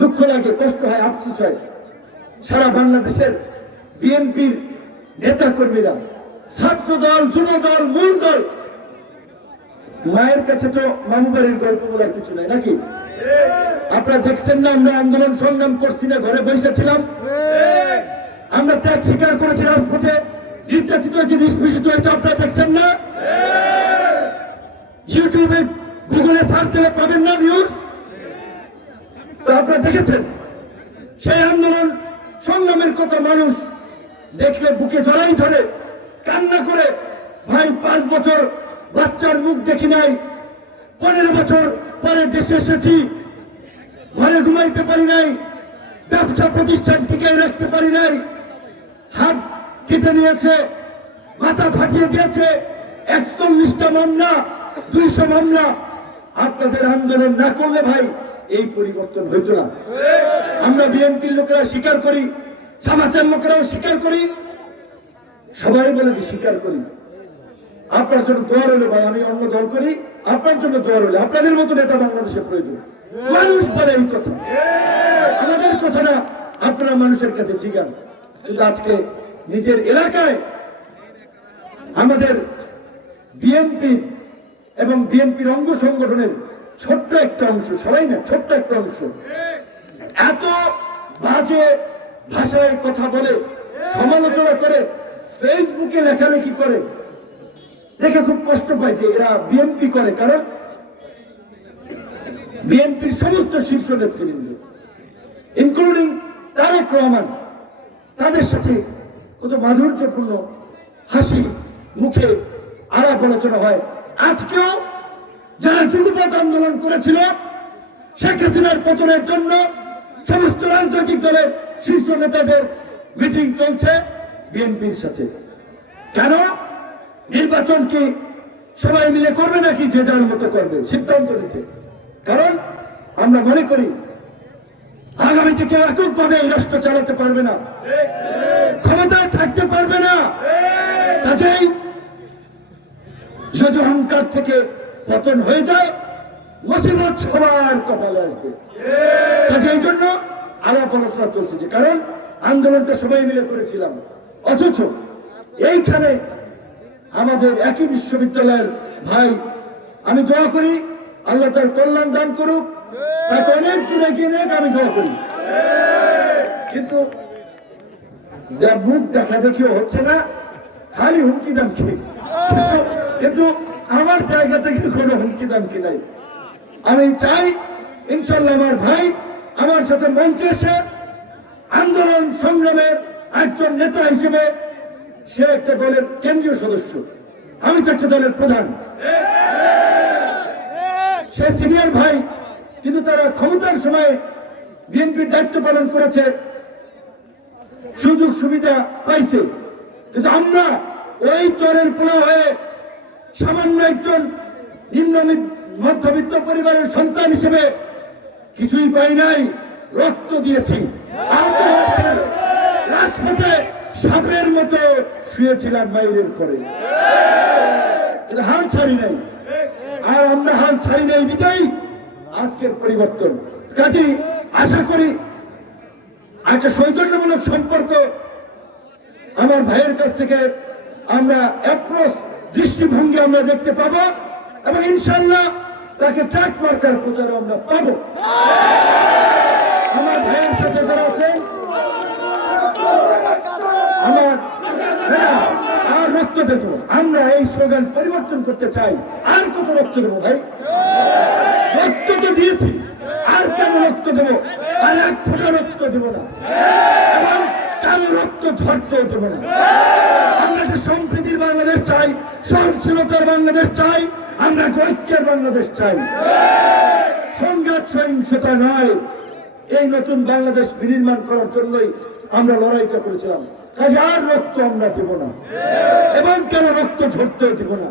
দুঃখ লাগে, কষ্ট হয়, আফসোস হয়। সারা বাংলাদেশের বিএনপির নেতা কর্মীরা, ছাত্র দল, যুব দল, মূল দল, মায়ের কাছে তো মামু বাড়ির গল্প বলার কিছু নাই নাকি? আপনারা দেখছেন না আমরা আন্দোলন সংগ্রাম করছি না, ঘরে বসেছিলাম, আমরা ত্যাগ স্বীকার করেছি, রাজপথে নির্যাতিত হয়েছে, নিষ্পেষিত হয়েছে, আপনারা দেখছেন না? ইউটিউবে গুগলে সার্চ করে পাবেন না নিউজ, তো আপনারা দেখেছেন। সেই আন্দোলন সংগ্রামের কথা মানুষ দেখলে বুকে জড়াই ধরে, কান্না করে, ভাই 5 বছর বাচ্চার মুখ দেখি নাই, 15 বছর পরে দেশে এসেছি, ঘরে ঘুমাইতে পারি নাই, ব্যবসা প্রতিষ্ঠান টিকে রাখতে পারি নাই, হাত কেটে নিয়েছে, মাথা ফাটিয়ে দিয়েছে, 41টা মামলা, 200 মামলা। আপনাদের আন্দোলন না করলে ভাই এই পরিবর্তন হইতো না। আমরা বিএনপির লোকেরা স্বীকার করি, জামাতের লোকেরাও স্বীকার করি, সবাই বলে যে স্বীকার করি। আপনার জন্য দোয়া রইল ভাই, আমি অন্য দল করি, আপনার জন্য দোয়া রইল। আপনাদের মতো নেতা বাংলাদেশে প্রয়োজন। মানুষ বলে এই কথা, আমাদের কথা না, আপনারা মানুষের কাছে জিজ্ঞান। কিন্তু আজকে নিজের এলাকায় আমাদের বিএনপি এবং বিএনপির অঙ্গ সংগঠনের ছোট্ট একটা অংশ, সবাই না, ছোট্ট একটা অংশ এত বাজে ভাষায় কথা বলে, সমালোচনা করে, ফেসবুকে লেখালেখি করে, দেখে খুব কষ্ট পায় যে এরা বিএনপি করে। কারণ বিএনপির সমস্ত শীর্ষ নেতৃবৃন্দ ইনক্লুডিং তারেক রহমান, তাদের সাথে কত মাধুর্যপূর্ণ হাসি মুখে আলাপ আলোচনা হয়। আজকেও যারা যুগপৎ আন্দোলন করেছিল শেখ হাসিনার পতনের জন্য, সমস্ত রাজনৈতিক দলের শীর্ষ নেতাদের মিটিং চলছে বিএনপির সাথে। কেন? নির্বাচন কি সবাই মিলে করবে নাকি যে যার মতো করবে? সিদ্ধান্ত নিতে। কারণ আমরা মনে করি আগামীতে কেউ এককভাবে এই রাষ্ট্র চালাতে পারবে না, ক্ষমতায় থাকতে পারবে না। কাজেই যদি অহংকার থেকে পতন হয়ে যায়, মুসিবত সবার কপালে আসবে। কাজে এই জন্য আলাপ আলোচনা চলছে, যে কারণ আন্দোলনটা সবাই মিলে করেছিলাম, অথচ এইখানে আমাদের একই বিশ্ববিদ্যালয়ের ভাই, আমি দোয়া করি আল্লাহ তার কল্যাণ দান করুক, তাকে অনেক দূরে গিয়ে নেক, আমি দোয়া করি। কিন্তু মুখ দেখা দেখিও হচ্ছে না, খালি হুমকি দামকি। কিন্তু আমার জায়গা থেকে কোনো হুমকি দামকি নাই। আমি চাই ইনশাল্লাহ আমার ভাই আমার সাথে মঞ্চে এসে আন্দোলন সংগ্রামের একজন নেতা হিসেবে, সে একটা দলের কেন্দ্রীয় সদস্য, আমি তো একটা দলের প্রধান, সে সিনিয়র ভাই, কিন্তু তারা ক্ষমতার সময় বিএনপির দায়িত্ব পালন করেছে, সুযোগ সুবিধা পাইছে। কিন্তু আমরা ওই চরের পোলা হয়ে সামান্য একজন নিম্ন মধ্যবিত্ত পরিবারের সন্তান হিসেবে কিছুই পাই নাই, রক্ত দিয়েছি, আহত হয়েছি, রাজপথে সাপের মতো শুয়েছিলাম বাইরের পরে, কিন্তু হাল ছাড়ি নাই। আর আমরা হাল ছাড়ি নাই বিদায় আজকের পরিবর্তন। কাজেই আশা করি একটা সৌজন্যমূলক সম্পর্ক আমার ভাইয়ের কাছ থেকে আমরা অ্যাপ্রোচ দৃষ্টিভঙ্গি আমরা দেখতে পাবো, এবং ইনশাল্লাহ তাকে ট্র্যাক মার্কার প্রচারও আমরা পাবো। আমার ভাইয়ের সাথে যারা আছেন, আমার আর রক্ত দেবো, আমরা এই স্লোগান পরিবর্তন করতে চাই। আর কত রক্ত দেবো ভাই? রক্ত তো দিয়েছি, আর কেন রক্ত দেবো? আর এক ফোঁটা রক্ত দেবো না, এবং কারো রক্ত ঝরতেও দেবো না। আমরা একটা সম্প্রীতির বাংলাদেশ চাই, সহনশীলতার বাংলাদেশ চাই, আমরা ঐক্যের বাংলাদেশ চাই, সংঘাত সহিংসতা নয়। এই নতুন বাংলাদেশ বিনির্মাণ করার জন্যই আমরা লড়াইটা করেছিলাম। কাজে আর রক্ত আমরা দেব না, এবং কেন রক্ত ঝরতেও দেব না।